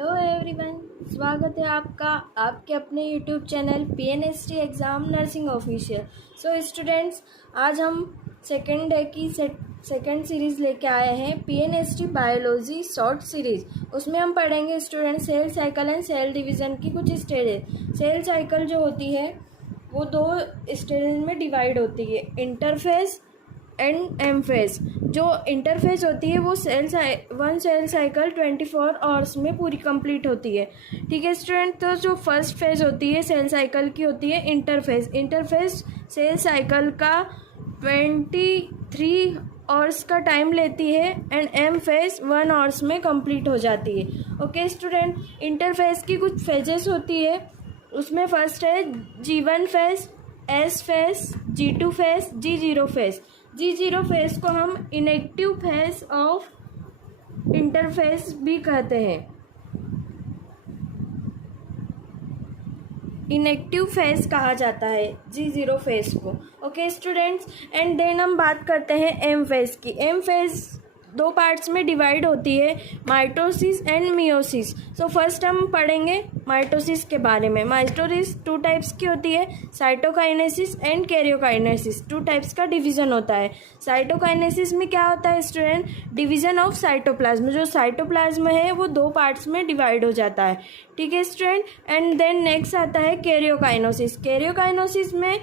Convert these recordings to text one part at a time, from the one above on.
Hello everyone, स्वागत है आपका आपके अपने YouTube channel PNST exam nursing official. So students, आज हम सेकेंड डे की सेकेंड सीरीज़ लेके आए हैं PNST बायोलॉजी शॉर्ट सीरीज़। उसमें हम पढ़ेंगे student cell cycle and cell division की कुछ स्टेजेस। सेल साइकिल जो होती है वो दो स्टेजेस में डिवाइड होती है, इंटरफेज एंड एम फेज। जो इंटरफेज होती है वो वन सेल साइकिल 24 आवर्स में पूरी कंप्लीट होती है। ठीक है स्टूडेंट, तो जो फर्स्ट फेज होती है सेल साइकिल की होती है इंटरफेज। इंटरफेज सेल साइकिल का 23 आवर्स का टाइम लेती है एंड एम फेज 1 आवर्स में कंप्लीट हो जाती है। ओके स्टूडेंट, इंटरफेज की कुछ फेजेस होती है। उसमें फर्स्ट है G1 phase, S phase, G2 phase, G0 phase. G0 phase को हम इनएक्टिव फेज ऑफ इंटरफेज भी कहते हैं, इनएक्टिव फेज कहा जाता है G0 फेज को। ओके स्टूडेंट्स, एंड देन हम बात करते हैं एम फेज की। एम फेज दो पार्ट्स में डिवाइड होती है, mitosis and meiosis. So first हम पढ़ेंगे माइटोसिस के बारे में। माइटोसिस 2 टाइप्स की होती है, साइटोकाइनेसिस एंड कैरियोकाइनेसिस। 2 टाइप्स का डिवीज़न होता है। साइटोकाइनेसिस में क्या होता है स्टूडेंट? Division of cytoplasm. जो साइटोप्लाज्म है वो 2 पार्ट्स में डिवाइड हो जाता है। ठीक है स्टूडेंट, एंड देन नेक्स्ट आता है कैरियोकाइनेसिस। कैरियोकाइनेसिस में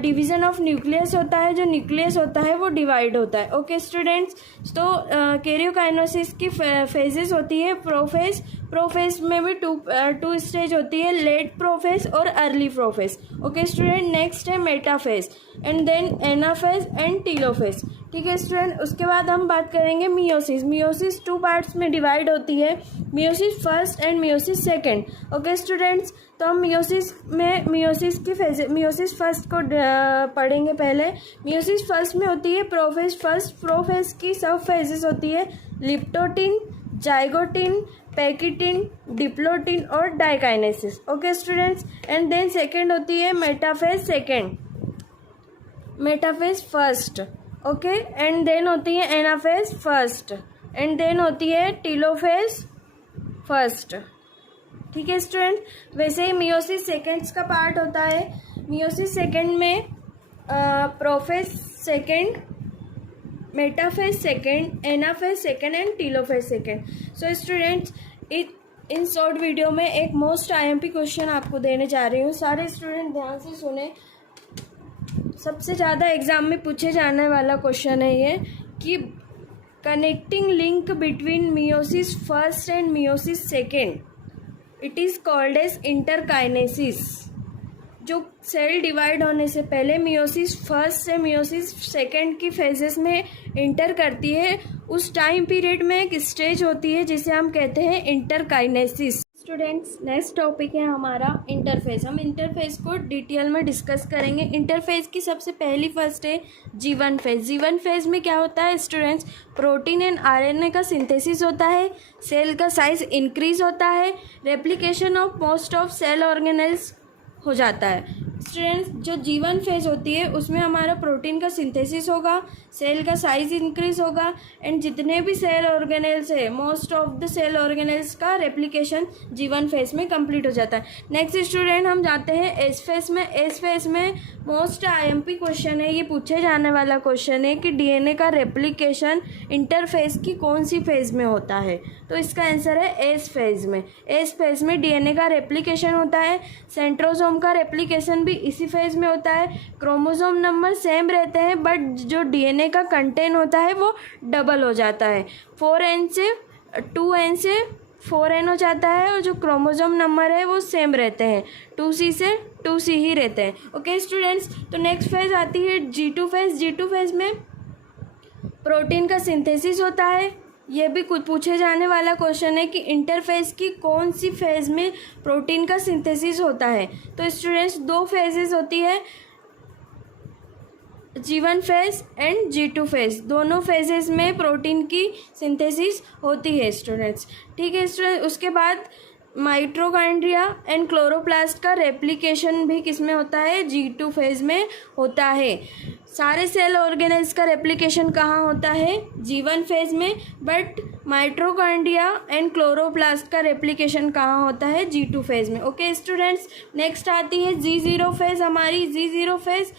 डिवीज़न ऑफ न्यूक्लियस होता है। जो न्यूक्लियस होता है वो डिवाइड होता है। ओके स्टूडेंट्स, तो कैरियोकाइनेसिस की फेजेस होती है प्रोफेज। प्रोफेज में भी टू स्टेज होती है, लेट प्रोफेज और early prophase. Okay student, next है metaphase and then anaphase and telophase. ठीक है स्टूडेंट, उसके बाद हम बात करेंगे मियोसिस। मियोसिस 2 पार्ट्स में डिवाइड होती है, meiosis first and meiosis second. Okay students, तो हम मियोसिस फर्स्ट को पढ़ेंगे पहले। मियोसिस फर्स्ट में होती है प्रोफेज फर्स्ट। प्रोफेज की सब फेजेस होती है, लिप्टोटिन, जाइगोटिन, पैकिटिन, डिप्लोटिन और diakinesis. Okay students, and then second होती है metaphase second, metaphase first. Okay, and then होती है एनाफेज फर्स्ट, एंड देन होती है टीलोफेज फर्स्ट। ठीक है स्टूडेंट, वैसे ही मियोसिस सेकेंड्स का पार्ट होता है। मियोसिस सेकेंड में prophase second, metaphase second, anaphase second and telophase second. So students, in short video में एक मोस्ट IMP क्वेश्चन आपको देने जा रही हूँ। सारे स्टूडेंट ध्यान से सुने। सबसे ज़्यादा एग्जाम में पूछे जाने वाला क्वेश्चन है ये कि connecting link between meiosis first and meiosis second, it is called as interkinesis. जो सेल डिवाइड होने से पहले मियोसिस फर्स्ट से मियोसिस सेकेंड की फेजेस में इंटर करती है, उस टाइम पीरियड में एक स्टेज होती है जिसे हम कहते हैं इंटरकाइनेसिस। स्टूडेंट्स, नेक्स्ट टॉपिक है हमारा इंटरफेज। हम इंटरफेज को डिटेल में डिस्कस करेंगे। इंटरफेज की सबसे पहली फर्स्ट है G1 फेज। G1 फेज में क्या होता है स्टूडेंट्स? प्रोटीन एंड RNA का सिंथेसिस होता है, सेल का साइज इंक्रीज होता है, replication of most of cell organelles हो जाता है। स्टूडेंट्स, जो G1 फेज होती है उसमें हमारा प्रोटीन का सिंथेसिस होगा, सेल का साइज इंक्रीज होगा एंड जितने भी सेल ऑर्गेनेल्स है, most of the cell organelles का रेप्लिकेशन G1 फेज में कंप्लीट हो जाता है। नेक्स्ट स्टूडेंट, हम जाते हैं S फेज में। S फेज में मोस्ट IMP क्वेश्चन है, ये पूछे जाने वाला क्वेश्चन है कि DNA का रेप्लिकेशन इंटरफेज की कौन सी फेज में होता है? तो इसका आंसर है S फेज में। S फेज में DNA का रेप्लिकेशन होता है, सेंट्रोसोम का रेप्लिकेशन भी इसी फेज में होता है। क्रोमोसोम नंबर सेम रहते हैं बट जो DNA का कंटेंट होता है वो डबल हो जाता है, 4N से 2N से 4N हो जाता है, और जो क्रोमोसोम नंबर है वो सेम रहते हैं, 2C से 2C ही रहते हैं। ओके स्टूडेंट्स, तो नेक्स्ट फेज आती है G2 फेज। G2 फेज में प्रोटीन का सिंथेसिस होता है। ये भी कुछ पूछे जाने वाला क्वेश्चन है कि इंटरफेज की कौन सी फेज में प्रोटीन का सिंथेसिस होता है? तो स्टूडेंट्स, 2 फेजेस होती है, G1 phase and G2 phase. दोनों फेजेस में प्रोटीन की सिंथेसिस होती है स्टूडेंट्स। ठीक है स्टूडेंट, उसके बाद माइटोकॉन्ड्रिया एंड क्लोरोप्लास्ट का रेप्लिकेशन भी किस में होता है? G2 फेज में होता है। सारे सेल ऑर्गेनेल्स का रेप्लिकेशन कहाँ होता है? G1 फेज में। बट माइटोकॉन्ड्रिया एंड क्लोरोप्लास्ट का रेप्लिकेशन कहाँ होता है? G2 फेज में। ओके स्टूडेंट्स, नेक्स्ट आती है G0 फेज हमारी। G0 फेज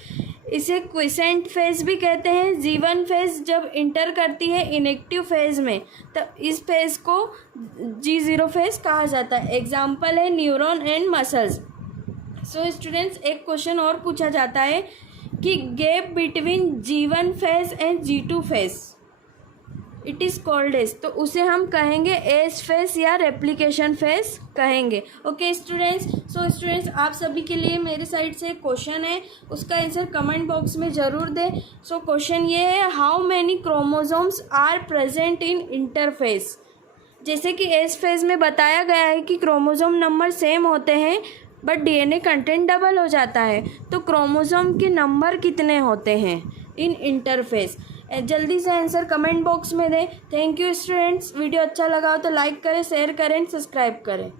इसे क्विसेंट फेज भी कहते हैं। G1 फेज जब इंटर करती है इनएक्टिव फेज में, तब इस फेज को G0 फेज कहा जाता है। एग्जाम्पल है neuron and muscles. So students, एक क्वेश्चन और पूछा जाता है कि gap between G1 phase and G2 phase it is called as, तो उसे हम कहेंगे एज फेज या रेप्लिकेशन फेज कहेंगे। ओके स्टूडेंट्स, सो स्टूडेंट्स आप सभी के लिए मेरे साइड से क्वेश्चन है, उसका आंसर कमेंट बॉक्स में ज़रूर दें। सो क्वेश्चन ये है, how many chromosomes are present in interphase. जैसे कि एज फेज में बताया गया है कि क्रोमोसोम नंबर सेम होते हैं बट डीएनए कंटेंट डबल हो जाता है, तो क्रोमोसोम के नंबर कितने होते हैं इन इंटरफेज? जल्दी से आंसर कमेंट बॉक्स में दें। Thank you students. वीडियो अच्छा लगा हो तो लाइक करें, शेयर करें, सब्सक्राइब करें।